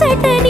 సటని